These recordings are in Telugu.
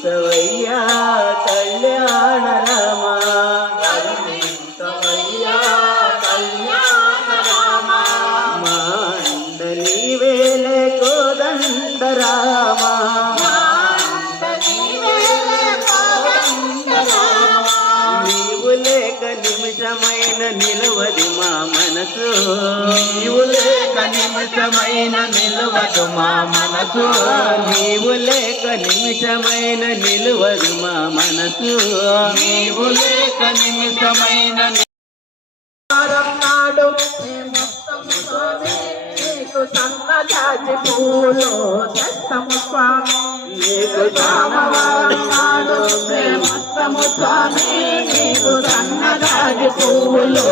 కరుణించవయ్యా కళ్యాణ రామ. కరుణించవయ్యా కళ్యాణ వేలే కోదండ రామ నీవు లేక నిమిషమైన నిలవది మా మనసు. నిమిషమైన నిలవదు మా మనసు. నీవు లేక నిమిషమైన నిలవదు మా మనసు. నీవు లేక నిమిషమైన నాడు నీకు సన్నజాజి పూలు దత్తము స్వామి. నీకు రామవారం నాడు ప్రేమస్తము స్వామి. నీకు సన్నజాజి పూలు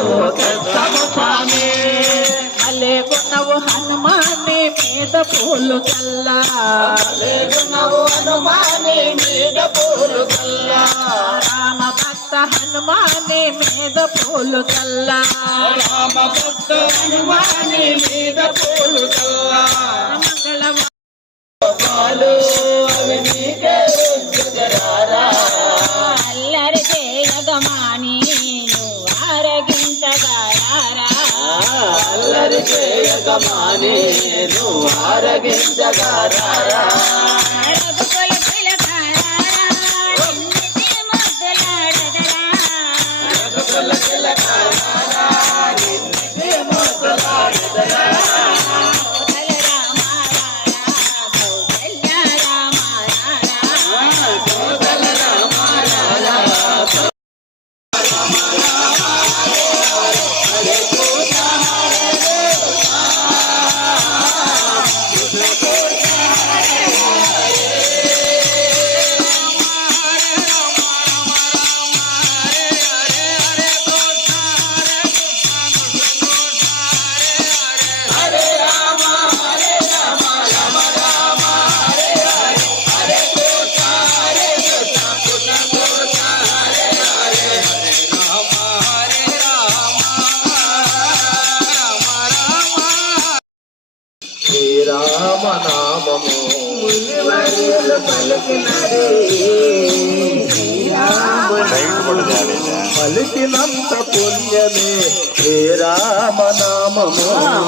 మీద పూలు హనుమాని మీద పూలు చల్ల రామ భక్త హనుమాని మీద పూలు చల్ల రామ భక్త హనుమాని మీద పూలు చల్ల మంగళ అవి నీకే ఉంచుదరారా అల్లరి చేయగమాని నువ్వు ఆరగించగారా అల్లరి చేయగమాని నువ్వు ఆరగించగారా నామము పలికినంత పుణ్యమే శ్రీరామనామము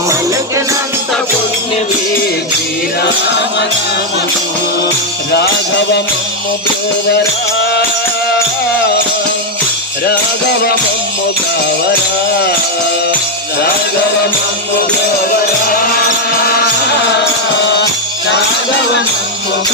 పలికినంత పుణ్యమే శ్రీరామనామము రాఘవ మమ్ము బ్రోవరా రాఘవ మమ్ము కావరా. Oh,